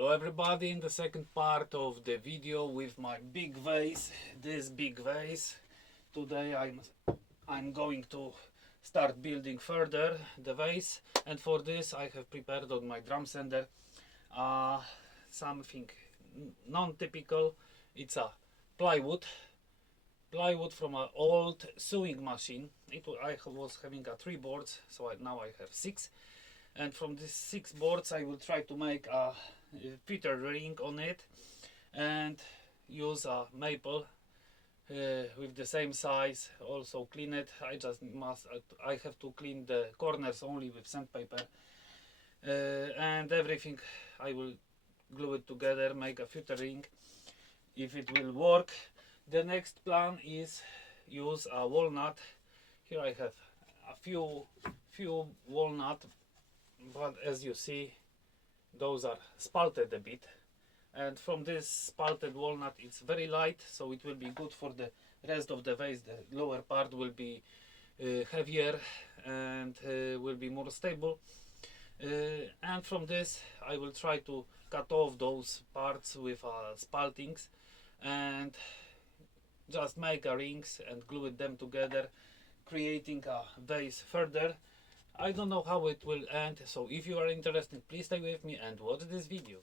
Hello everybody, in the second part of the video with my big vase, this big vase. Today I'm going to start building further the vase, and for this I have prepared on my drum sander something non-typical. It's a plywood from an old sewing machine. I was having 3 boards, so now I have 6. And from these 6 boards I will try to make a Peter ring on it and use a maple with the same size. Also clean it. I have to clean the corners only with sandpaper, and everything I will glue it together, make a future ring if it will work. The next plan is use a walnut. Here I have a few walnut, but as you see those are spalted a bit, and from this spalted walnut it's very light, so it will be good for the rest of the vase. The lower part will be heavier and will be more stable, and from this I will try to cut off those parts with spaltings and just make rings and glue them together, creating a vase further. I don't know how it will end, so if you are interested, please stay with me and watch this video.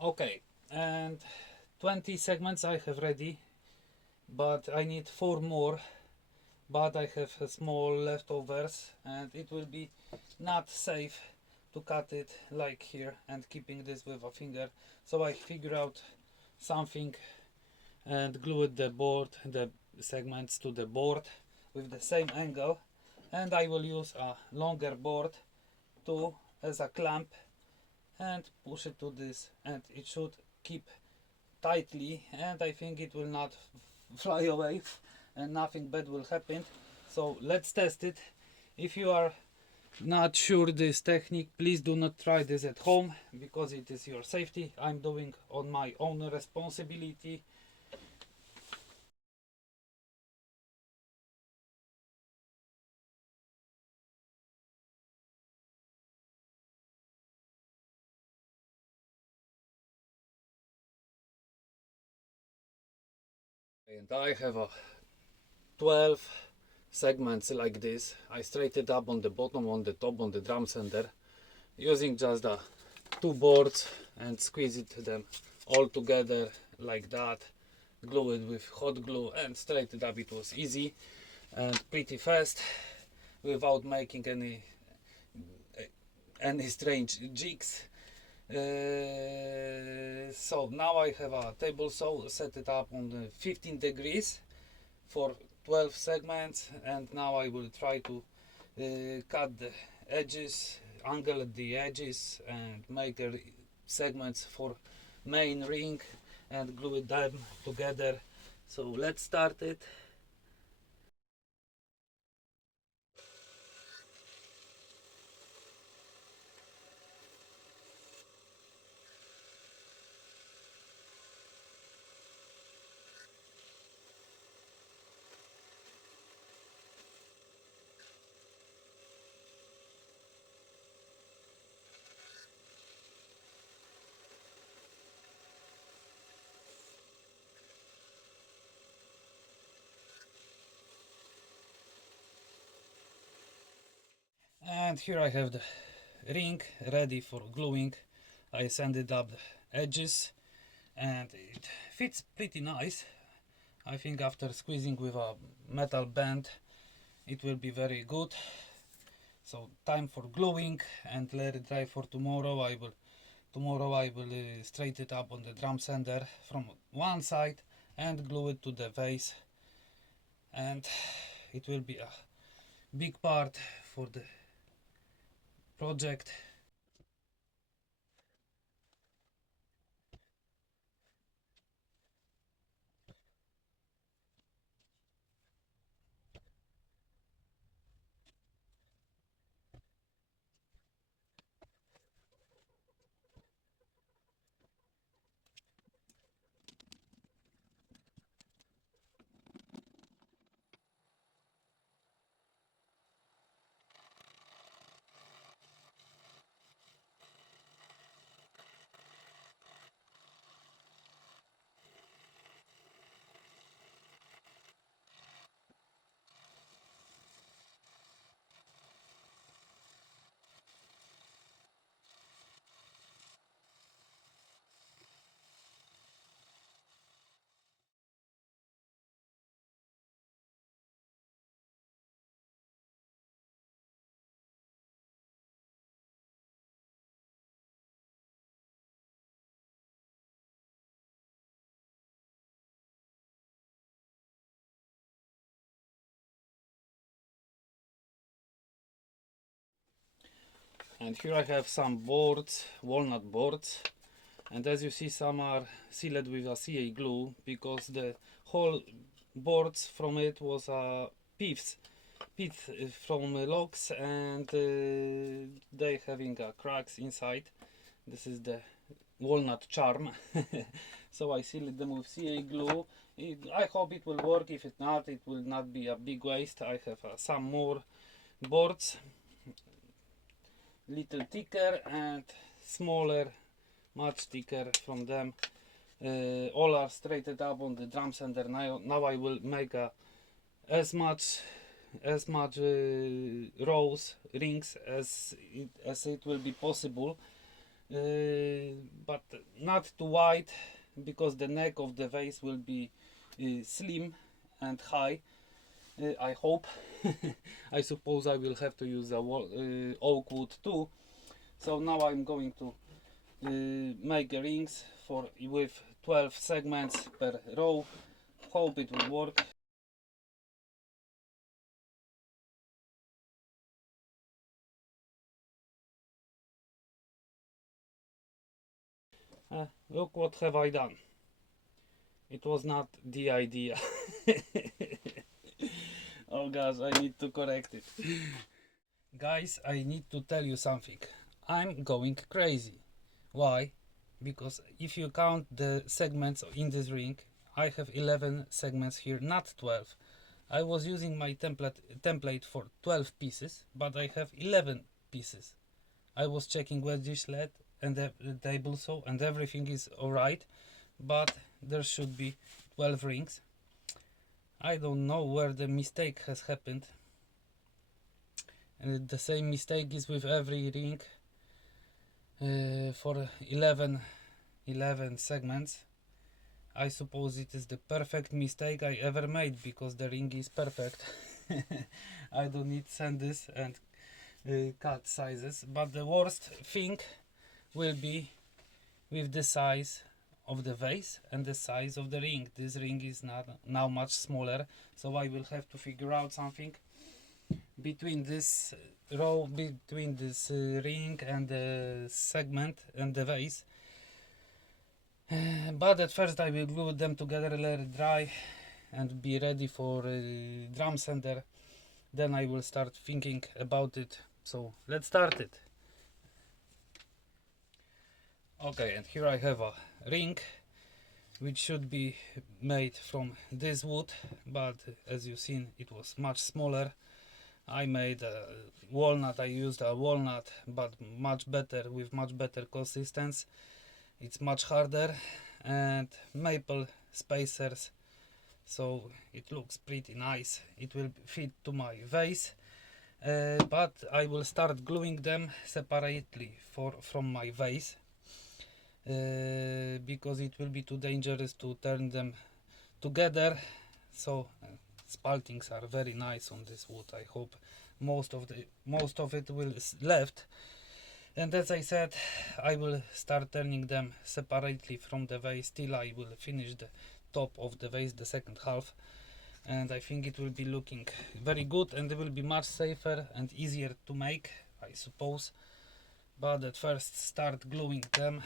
Okay, and 20 segments I have ready, but I need 4 more, but I have small leftovers and it will be not safe to cut it like here and keeping this with a finger, so I figure out something and glued the segments to the board with the same angle, and I will use a longer board to as a clamp and push it to this, and it should keep tightly, and I think it will not fly away and nothing bad will happen. So let's test it. If you are not sure this technique, please do not try this at home because it is your safety. I'm doing on my own responsibility. And I have a 12 segments like this. I straightened up on the bottom, on the top, on the drum sander, using just the 2 boards and squeezed them all together like that. Glue it with hot glue and straightened up. It was easy and pretty fast without making any strange jigs. So now I have a table saw, set it up on 15 degrees for 12 segments, and now I will try to cut the edges, angle the edges and make segments for main ring and glue them together. So let's start it. And here I have the ring ready for gluing. I sanded up the edges and it fits pretty nice. I think after squeezing with a metal band it will be very good. So time for gluing and let it dry for tomorrow. Tomorrow I will straighten it up on the drum sander from one side and glue it to the vase, and it will be a big part for the project. And here I have some boards, walnut boards, and as you see, some are sealed with a CA glue because the whole boards from it was pith from logs, and they having cracks inside. This is the walnut charm. So I sealed them with CA glue. I hope it will work. If it not, it will not be a big waste. I have some more boards, little thicker and smaller, much thicker from them. All are straightened up on the drum sander. Now I will make as much rows, rings as it will be possible, but not too wide, because the neck of the vase will be slim and high. I hope. I suppose I will have to use oak wood too. So now I'm going to make rings with 12 segments per row. Hope it will work. Look what have I done. It was not the idea. Oh gosh, I need to correct it. Guys, I need to tell you something. I'm going crazy. Why? Because if you count the segments in this ring, I have 11 segments here, not 12. I was using my template for 12 pieces, but I have 11 pieces. I was checking wedge sled and the table saw, and everything is alright, but there should be 12 rings. I don't know where the mistake has happened, and the same mistake is with every ring. For 11 segments, I suppose it is the perfect mistake I ever made, because the ring is perfect. I don't need sanders and cut sizes, but the worst thing will be with the size of the vase and the size of the ring. This ring is not now much smaller, so I will have to figure out something between this between this ring and the segment and the vase. But at first I will glue them together, let it dry and be ready for drum sander. Then I will start thinking about it. So let's start it. Okay, and here I have a ring which should be made from this wood, but as you've seen, it was much smaller. I made a walnut. I used a walnut, but much better, with much better consistency. It's much harder, and maple spacers, so it looks pretty nice. It will fit to my vase, but I will start gluing them separately from my vase, because it will be too dangerous to turn them together. So spaltings are very nice on this wood. I hope most of it will left. And as I said, I will start turning them separately from the vase till I will finish the top of the vase, the second half. And I think it will be looking very good, and it will be much safer and easier to make, I suppose. but at first start gluing them.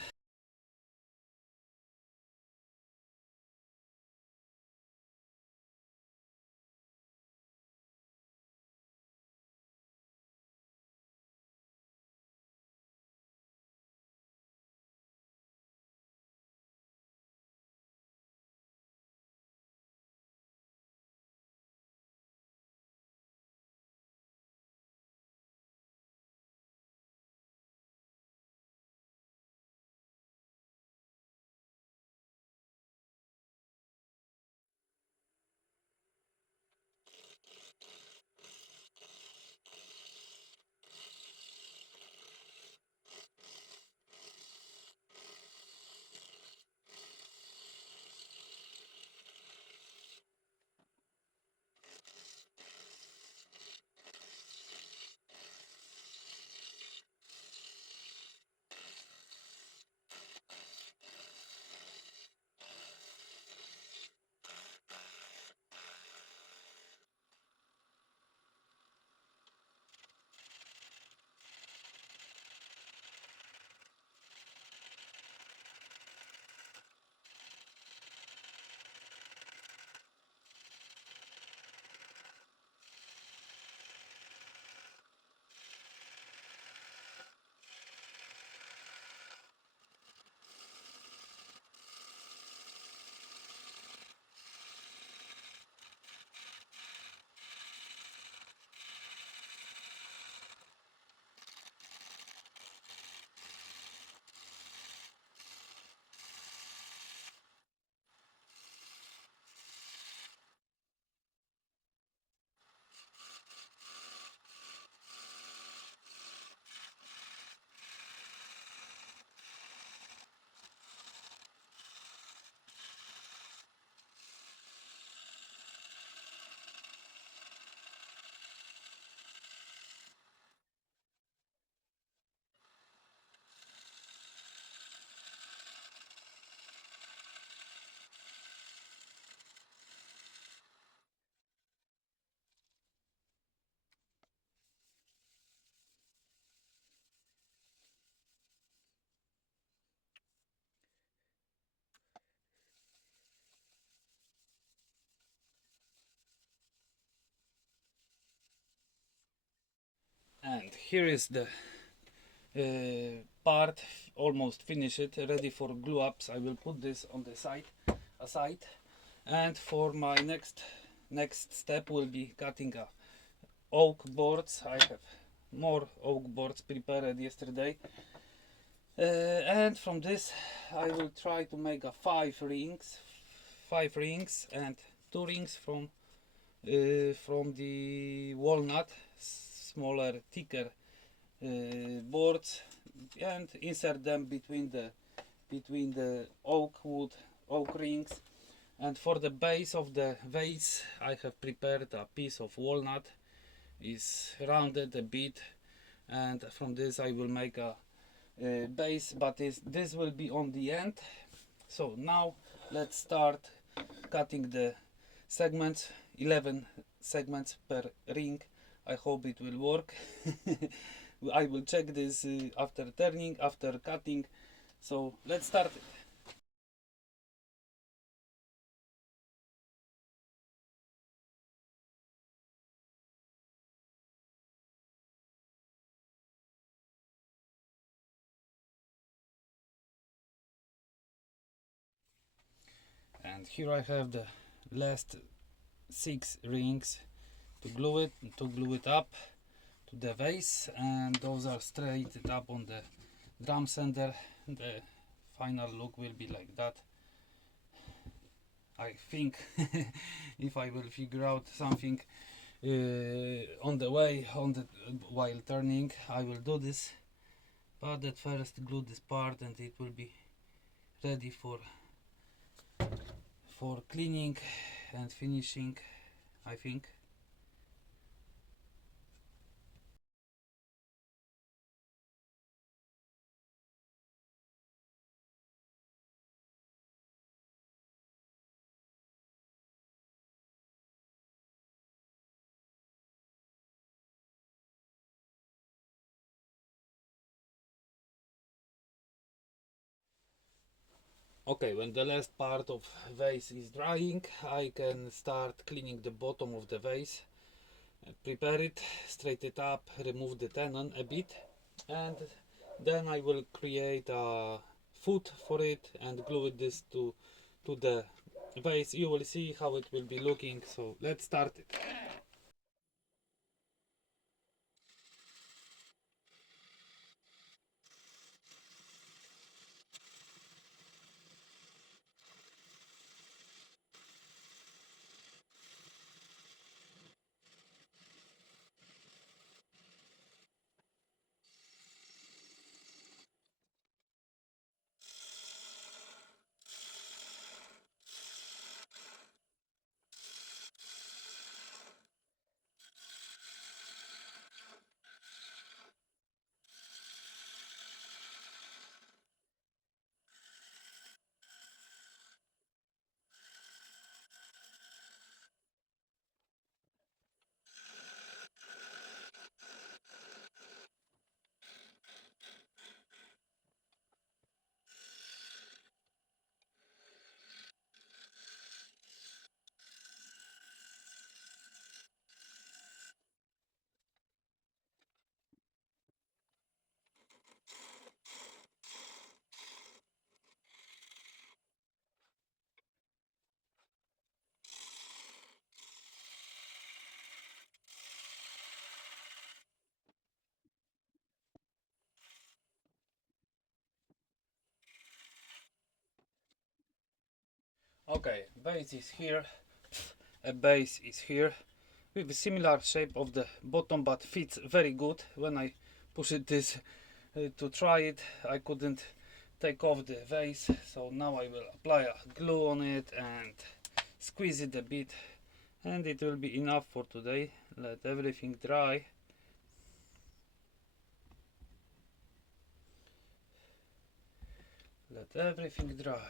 And here is the part almost finished, ready for glue ups. I will put this on the side aside, and for my next step will be cutting a oak boards. I have more oak boards prepared yesterday, and from this I will try to make a five rings and two rings from the walnut, smaller, thicker boards, and insert them between the oak rings. And for the base of the vase I have prepared a piece of walnut, is rounded a bit, and from this I will make a base, but this will be on the end. So now let's start cutting the segments, 11 segments per ring. I hope it will work. I will check this after turning, after cutting. So let's start it. And here I have the last 6 rings to glue it up to the vase, and those are straight up on the drum sander. The final look will be like that, I think. If I will figure out something on the way, while turning, I will do this. But at first glue this part, and it will be ready for cleaning and finishing, I think. Okay, when the last part of vase is drying, I can start cleaning the bottom of the vase. Prepare it, straighten it up, remove the tenon a bit, and then I will create a foot for it and glue this to the vase. You will see how it will be looking. So let's start it. Okay, base is here, a base is here with a similar shape of the bottom, but fits very good. When I push it this to try it, I couldn't take off the vase, so now I will apply a glue on it and squeeze it a bit, and it will be enough for today. Let everything dry. Let everything dry.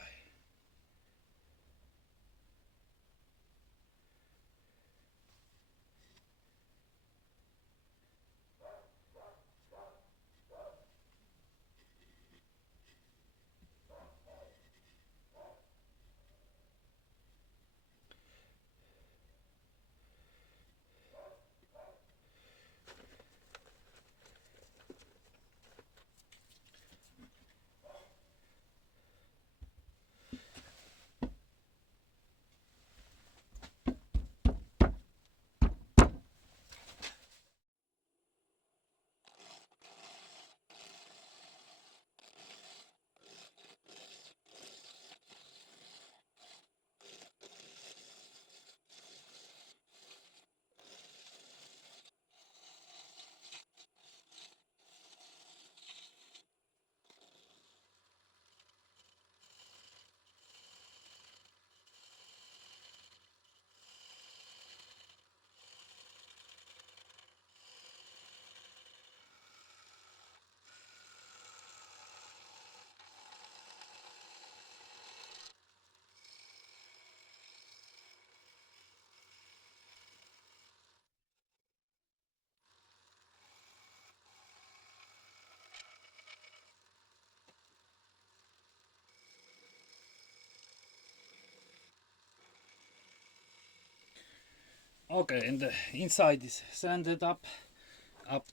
Okay, and the inside is sanded up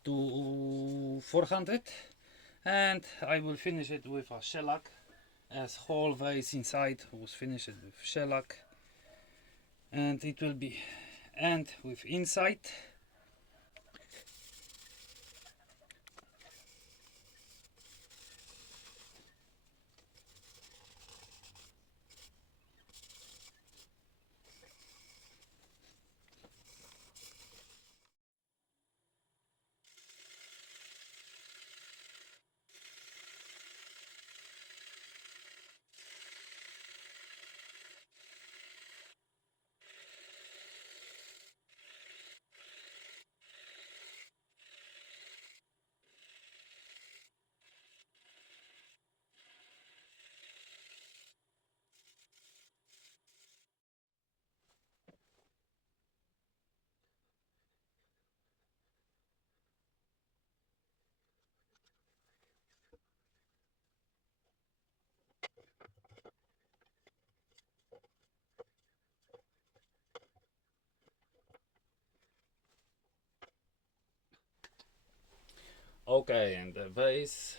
to 400, and I will finish it with a shellac, as whole vase inside was finished with shellac, and it will be end with inside. Okay, and the vase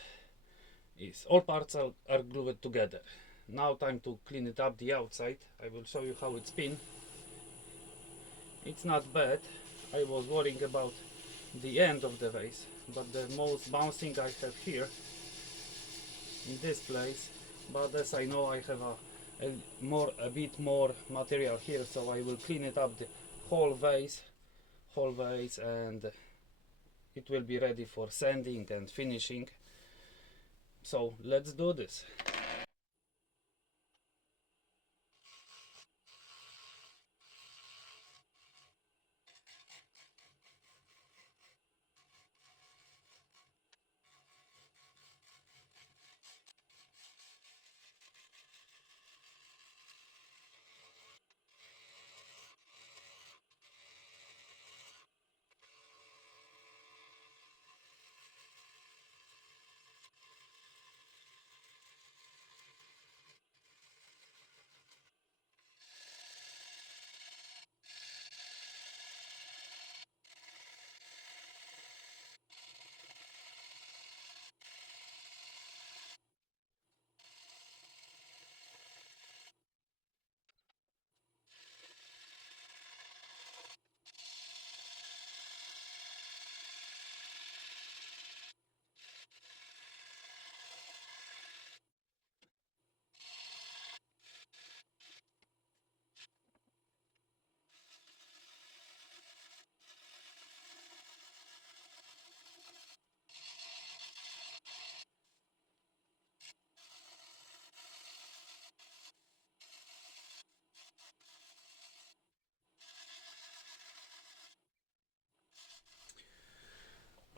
is all parts are glued together. Now time to clean it up the outside. I will show you how it's been. It's not bad. I was worrying about the end of the vase, but the most bouncing I have here in this place. But as I know, I have a bit more material here, so I will clean it up the whole vase, and it will be ready for sanding and finishing. So let's do this.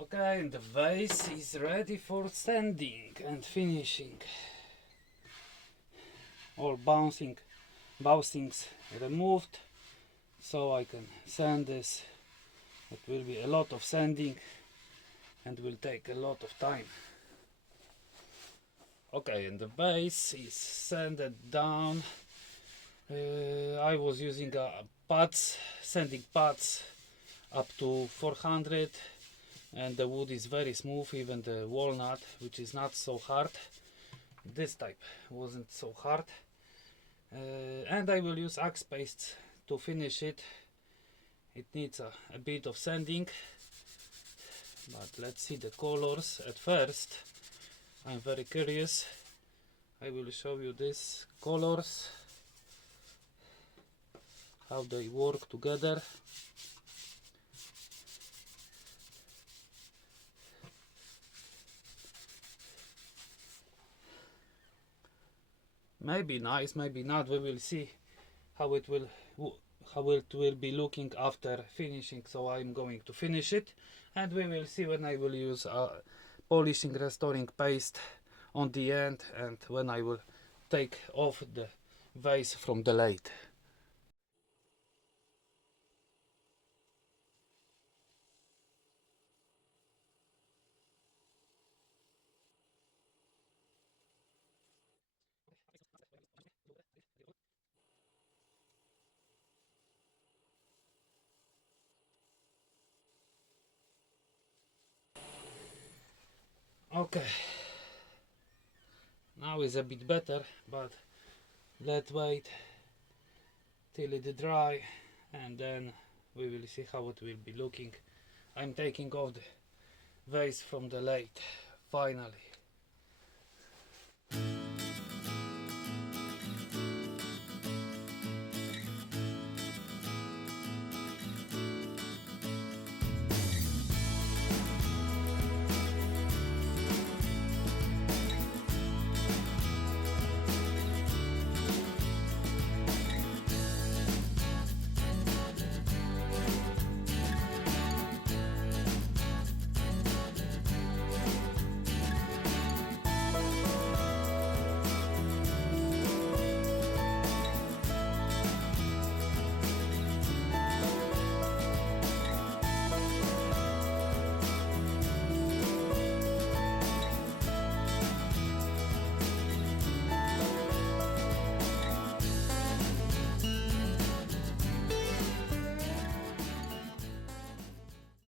Okay, and the vase is ready for sanding and finishing. All bouncings removed, so I can sand this. It will be a lot of sanding and will take a lot of time. Okay, and the base is sanded down. I was using sanding pads up to 400, and the wood is very smooth, even the walnut, which is not so hard. This type wasn't so hard. And I will use axe paste to finish it. It needs a bit of sanding, but let's see the colors at first. I'm very curious. I will show you these colors, how they work together. Maybe nice, maybe not. We will see how it will be looking after finishing. So I'm going to finish it, and we will see when I will use polishing restoring paste on the end, and when I will take off the vase from the lathe. Okay, now is a bit better, but let's wait till it dry, and then we will see how it will be looking. I'm taking off the vase from the lathe finally.